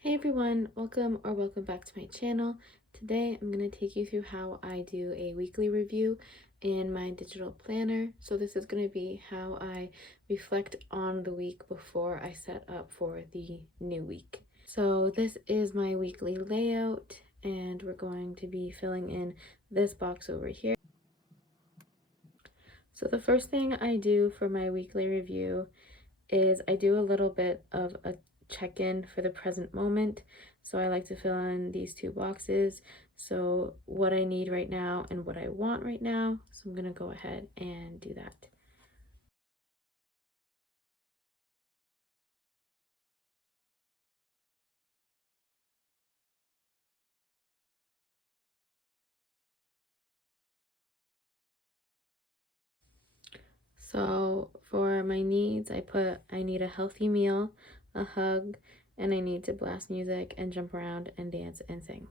Hey everyone, welcome back to my channel. Today I'm going to take you through how I do a weekly review in my digital planner. So this is going to be how I reflect on the week before I set up for the new week. So this is my weekly layout and we're going to be filling in this box over here. So the first thing I do for my weekly review is I do a little bit of a check-in for the present moment. So I like to fill in these two boxes. So what I need right now and what I want right now. So I'm gonna go ahead and do that. So for my needs, I need a healthy meal, a hug, and I need to blast music and jump around and dance and sing.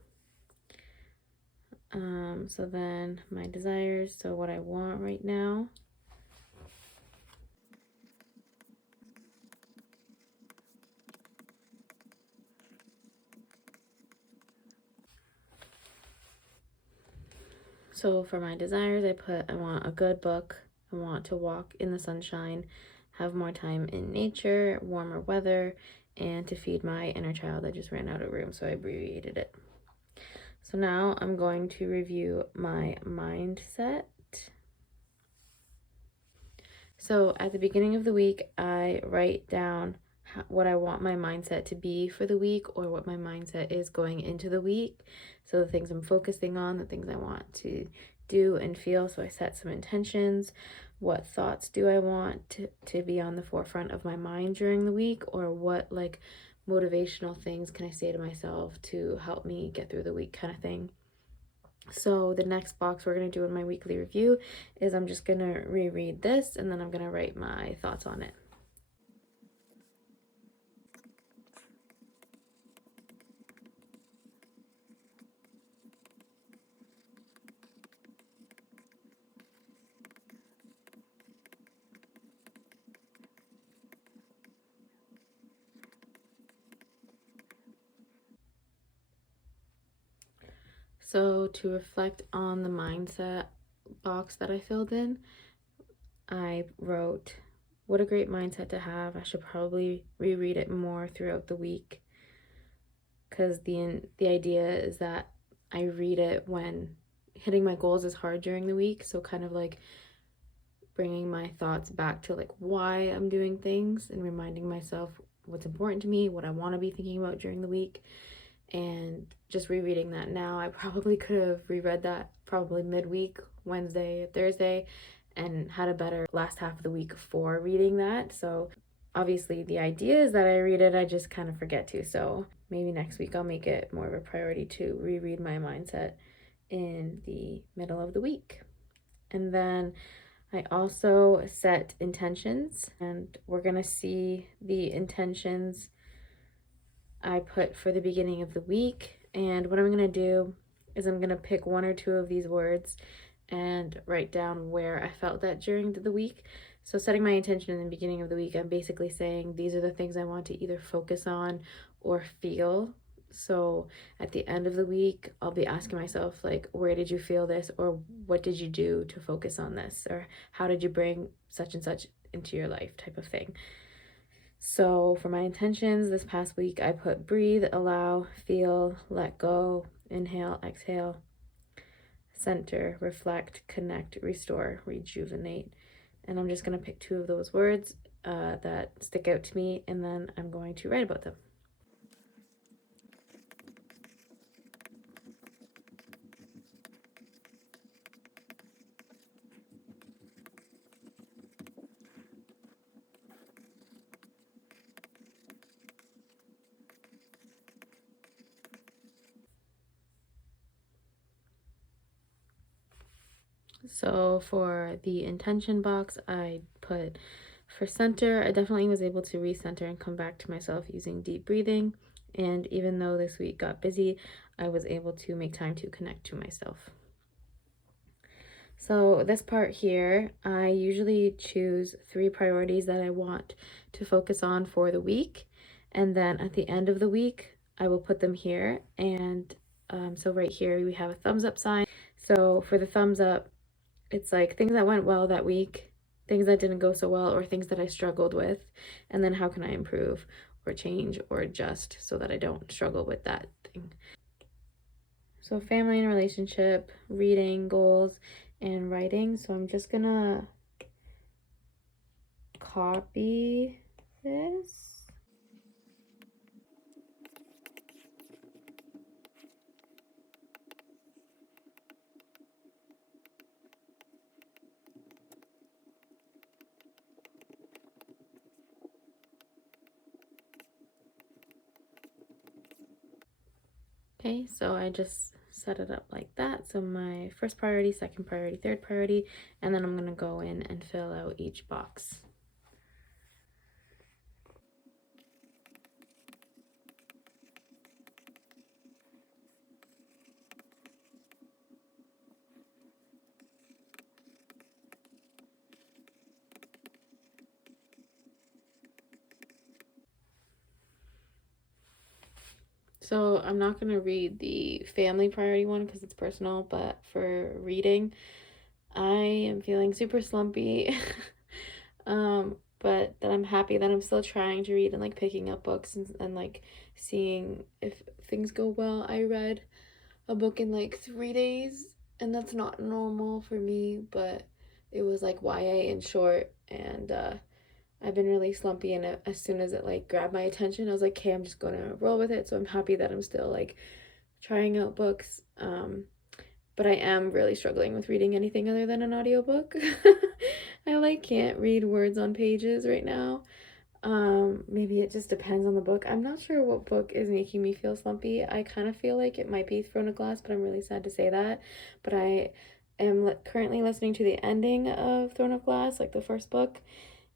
So then my desires, so what I want right now. So for my desires, I want a good book. I want to walk in the sunshine, have more time in nature, warmer weather, and to feed my inner child. I just ran out of room, so I abbreviated it. So now I'm going to review my mindset. So at the beginning of the week, I write down what I want my mindset to be for the week or what my mindset is going into the week. So the things I'm focusing on, the things I want to do and feel. So I set some intentions. What thoughts do I want to be on the forefront of my mind during the week, or what like motivational things can I say to myself to help me get through the week kind of thing. So the next box we're going to do in my weekly review is I'm just going to reread this and then I'm going to write my thoughts on it. So to reflect on the mindset box that I filled in, I wrote, what a great mindset to have. I should probably reread it more throughout the week, because the idea is that I read it when hitting my goals is hard during the week. So kind of like bringing my thoughts back to like why I'm doing things and reminding myself what's important to me, what I want to be thinking about during the week. And just rereading that now, I probably could have reread that probably midweek, Wednesday, Thursday, and had a better last half of the week for reading that. So obviously the idea is that I read it, I just kind of forget to. So maybe next week I'll make it more of a priority to reread my mindset in the middle of the week. And then I also set intentions, and we're gonna see the intentions I put for the beginning of the week. And what I'm gonna do is I'm gonna pick one or two of these words and write down where I felt that during the week. So setting my intention in the beginning of the week, I'm basically saying these are the things I want to either focus on or feel. So at the end of the week, I'll be asking myself, like, where did you feel this? Or what did you do to focus on this? Or how did you bring such and such into your life, type of thing. So for my intentions this past week, I put breathe, allow, feel, let go, inhale, exhale, center, reflect, connect, restore, rejuvenate. And I'm just going to pick two of those words that stick out to me, and then I'm going to write about them. So for the intention box, I put for center, I definitely was able to recenter and come back to myself using deep breathing. And even though this week got busy, I was able to make time to connect to myself. So this part here, I usually choose 3 priorities that I want to focus on for the week. And then at the end of the week, I will put them here. And so right here we have a thumbs up sign. So for the thumbs up, it's like things that went well that week, things that didn't go so well, or things that I struggled with, and then how can I improve or change or adjust so that I don't struggle with that thing. So family and relationship, reading, goals, and writing. So I'm just gonna copy this. Okay, so I just set it up like that. So my first priority, second priority, third priority, and then I'm gonna go in and fill out each box. So I'm not going to read the family priority one because it's personal, but for reading, I am feeling super slumpy. But that I'm happy that I'm still trying to read and like picking up books and like seeing if things go well. I read a book in like 3 days, and that's not normal for me, but it was like YA and short, and I've been really slumpy, and as soon as it like grabbed my attention, I was like, okay, I'm just gonna roll with it. So I'm happy that I'm still like trying out books. But I am really struggling with reading anything other than an audiobook. I like can't read words on pages right now. Maybe it just depends on the book. I'm not sure what book is making me feel slumpy. I kind of feel like it might be Throne of Glass, but I'm really sad to say that. But I am currently listening to the ending of Throne of Glass, like the first book,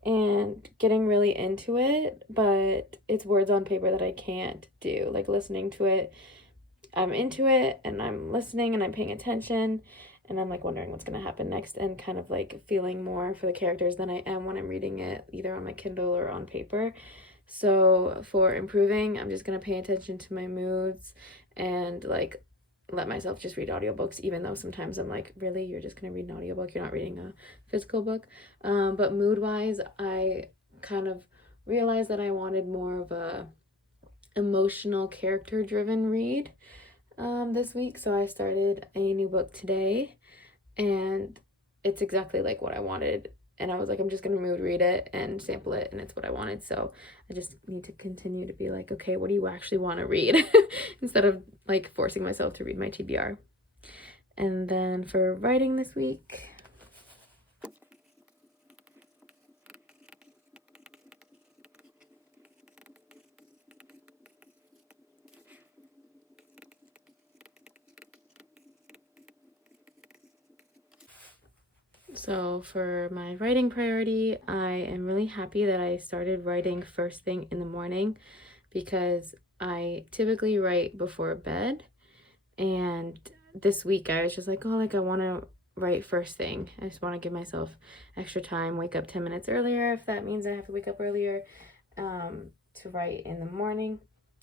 and getting really into it, but it's words on paper that I can't do. Like listening to it, I'm into it and I'm listening and I'm paying attention and I'm like wondering what's going to happen next and kind of like feeling more for the characters than I am when I'm reading it either on my Kindle or on paper. So for improving, I'm just going to pay attention to my moods and like let myself just read audiobooks, even though sometimes I'm like, really, you're just going to read an audiobook? You're not reading a physical book. But mood wise, I kind of realized that I wanted more of a emotional character driven read this week. So I started a new book today, and it's exactly like what I wanted. And I was like, I'm just gonna mood read it and sample it, and it's what I wanted. So I just need to continue to be like, okay, what do you actually want to read? Instead of like forcing myself to read my TBR. And then for writing this week, so for my writing priority, I am really happy that I started writing first thing in the morning because I typically write before bed. And this week I was just like, oh, like I want to write first thing. I just want to give myself extra time, wake up 10 minutes earlier if that means I have to wake up earlier to write in the morning.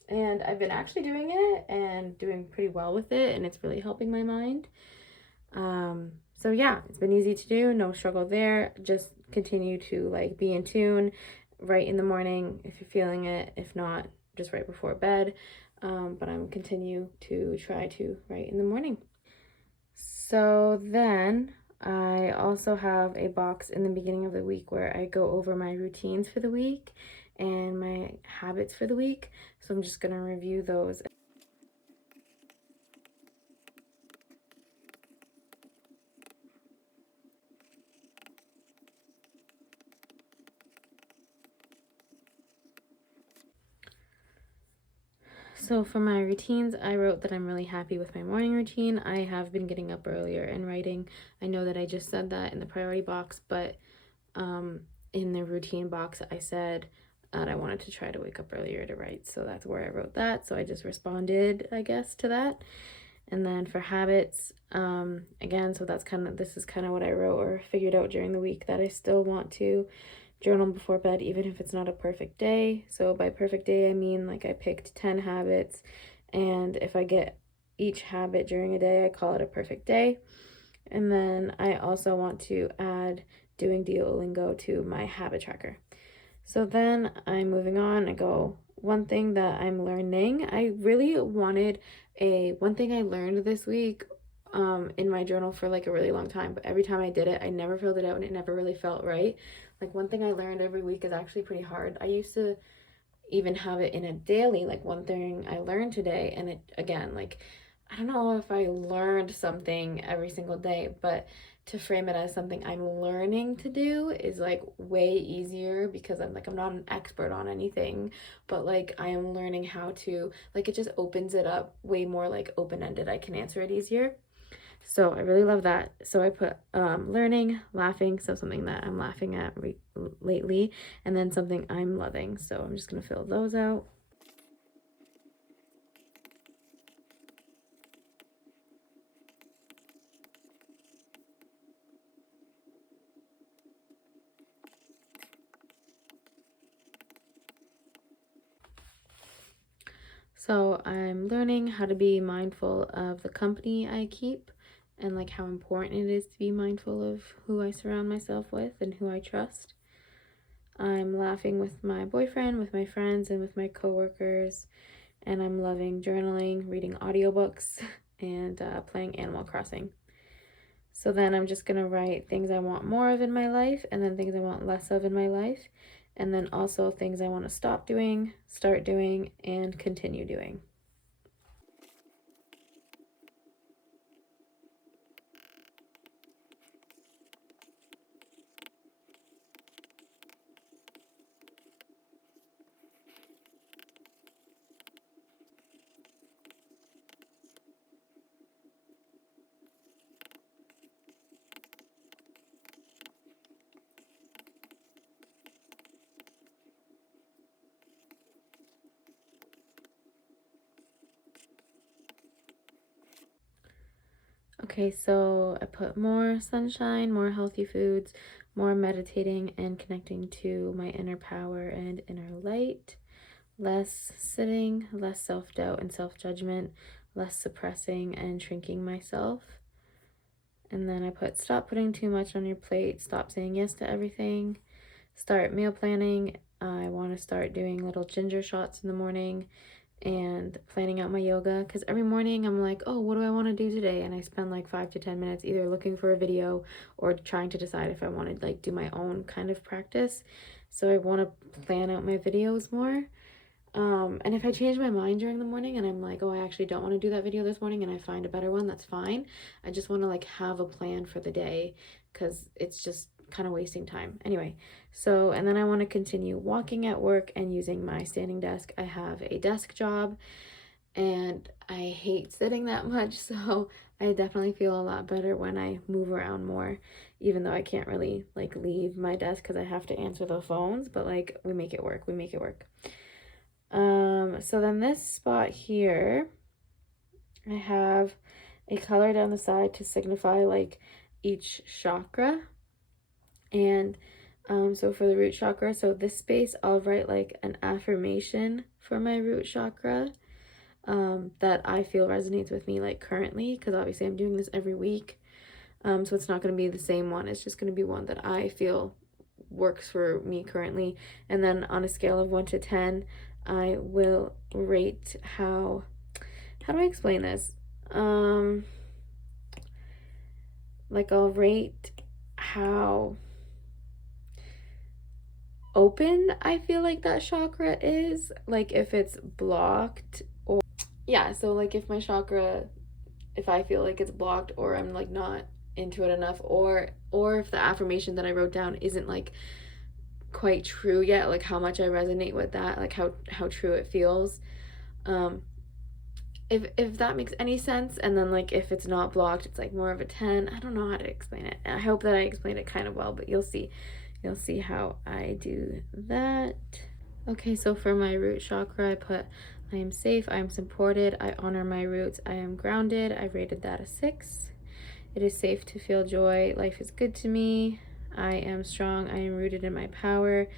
And I've been actually doing it and doing pretty well with it, and it's really helping my mind. So yeah, it's been easy to do, no struggle there. Just continue to like be in tune, write in the morning if you're feeling it. If not, just right before bed. But I'm continue to try to write in the morning. So then I also have a box in the beginning of the week where I go over my routines for the week and my habits for the week. So I'm just gonna review those. So for my routines, I wrote that I'm really happy with my morning routine. I have been getting up earlier and writing. I know that I just said that in the priority box, but in the routine box, I said that I wanted to try to wake up earlier to write. So that's where I wrote that. So I just responded, I guess, to that. And then for habits, again, so that's kind of, this is kind of what I wrote or figured out during the week that I still want to journal before bed, even if it's not a perfect day. So by perfect day, I mean like I picked 10 habits, and if I get each habit during a day, I call it a perfect day. And then I also want to add doing Duolingo to my habit tracker. So then I'm moving on. I go, one thing that I'm learning. I really wanted one thing I learned this week in my journal for like a really long time, but every time I did it, I never filled it out and it never really felt right. Like one thing I learned every week is actually pretty hard. I used to even have it in a daily, like one thing I learned today, and it again, like I don't know if I learned something every single day, but to frame it as something I'm learning to do is like way easier because I'm not an expert on anything, but like I am learning how to, like, it just opens it up way more like open-ended. I can answer it easier. So I really love that. So I put learning, laughing, so something that I'm laughing at lately, and then something I'm loving. So I'm just going to fill those out. So I'm learning how to be mindful of the company I keep and like how important it is to be mindful of who I surround myself with and who I trust. I'm laughing with my boyfriend, with my friends, and with my coworkers, and I'm loving journaling, reading audiobooks, and playing Animal Crossing. So then I'm just going to write things I want more of in my life, and then things I want less of in my life, and then also things I want to stop doing, start doing, and continue doing. Okay, so I put more sunshine, more healthy foods, more meditating and connecting to my inner power and inner light, less sitting, less self-doubt and self-judgment, less suppressing and shrinking myself. And then I put stop putting too much on your plate, stop saying yes to everything, start meal planning. I want to start doing little ginger shots in the morning and planning out my yoga, because every morning I'm like, oh, what do I want to do today? And I spend like 5 to 10 minutes either looking for a video or trying to decide if I want to like do my own kind of practice. So I want to plan out my videos more. And if I change my mind during the morning and I'm like, oh, I actually don't want to do that video this morning, and I find a better one, that's fine. I just want to like have a plan for the day because it's just kind of wasting time. Anyway, so, and then I want to continue walking at work and using my standing desk. I have a desk job and I hate sitting that much, so I definitely feel a lot better when I move around more, even though I can't really like leave my desk because I have to answer the phones, but like we make it work. We make it work. So then this spot here, I have a color down the side to signify like each chakra. And so for the root chakra, so this space, I'll write like an affirmation for my root chakra that I feel resonates with me like currently, because obviously I'm doing this every week. So it's not going to be the same one. It's just going to be one that I feel works for me currently. And then on a scale of 1 to 10, I will rate how do I explain this? Like I'll rate how open I feel like that chakra is, like if it's blocked, or yeah, so like if my chakra, if I feel like it's blocked or I'm like not into it enough, or if the affirmation that I wrote down isn't like quite true yet, like how much I resonate with that, like how true it feels. If that makes any sense. And then like if it's not blocked, it's like more of a 10. I don't know how to explain it. I hope that I explained it kind of well, but you'll see how I do that. Okay, so for my root chakra, I put I am safe, I am supported, I honor my roots, I am grounded. I rated that a 6. It is safe to feel joy, life is good to me, I am strong. I am rooted in my power.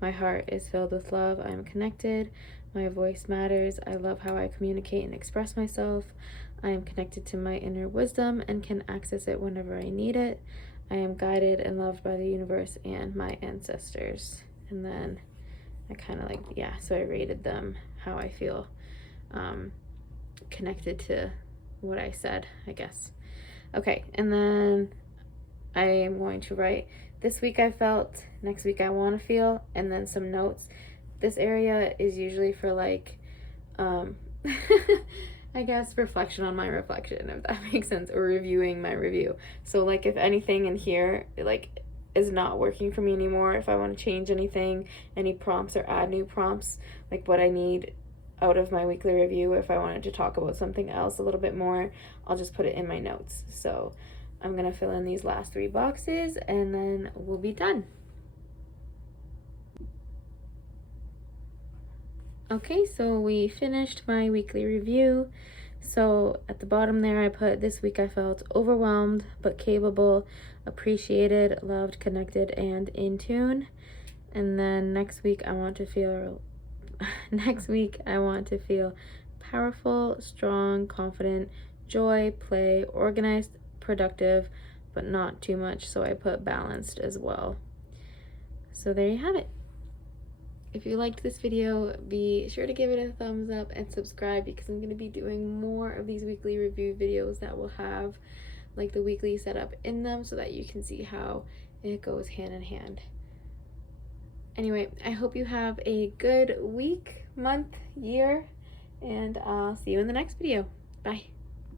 My heart is filled with love. I am connected. My voice matters. I love how I communicate and express myself. I am connected to my inner wisdom and can access it whenever I need it. I am guided and loved by the universe and my ancestors. And then I kind of like, yeah, so I rated them how I feel connected to what I said, I guess. Okay, and then I am going to write this week I felt, next week I want to feel, and then some notes. This area is usually for like, I guess reflection on my reflection, if that makes sense, or reviewing my review. So like if anything in here like is not working for me anymore, if I want to change anything, any prompts or add new prompts, like what I need out of my weekly review, if I wanted to talk about something else a little bit more, I'll just put it in my notes. So I'm gonna fill in these last 3 boxes and then we'll be done. Okay, so we finished my weekly review. So at the bottom there, I put this week I felt overwhelmed but capable, appreciated, loved, connected, and in tune. And then next week I want to feel powerful, strong, confident, joy, play, organized, productive, but not too much. So I put balanced as well. So there you have it. If you liked this video, be sure to give it a thumbs up and subscribe, because I'm going to be doing more of these weekly review videos that will have like the weekly setup in them so that you can see how it goes hand in hand. Anyway, I hope you have a good week, month, year, and I'll see you in the next video. Bye.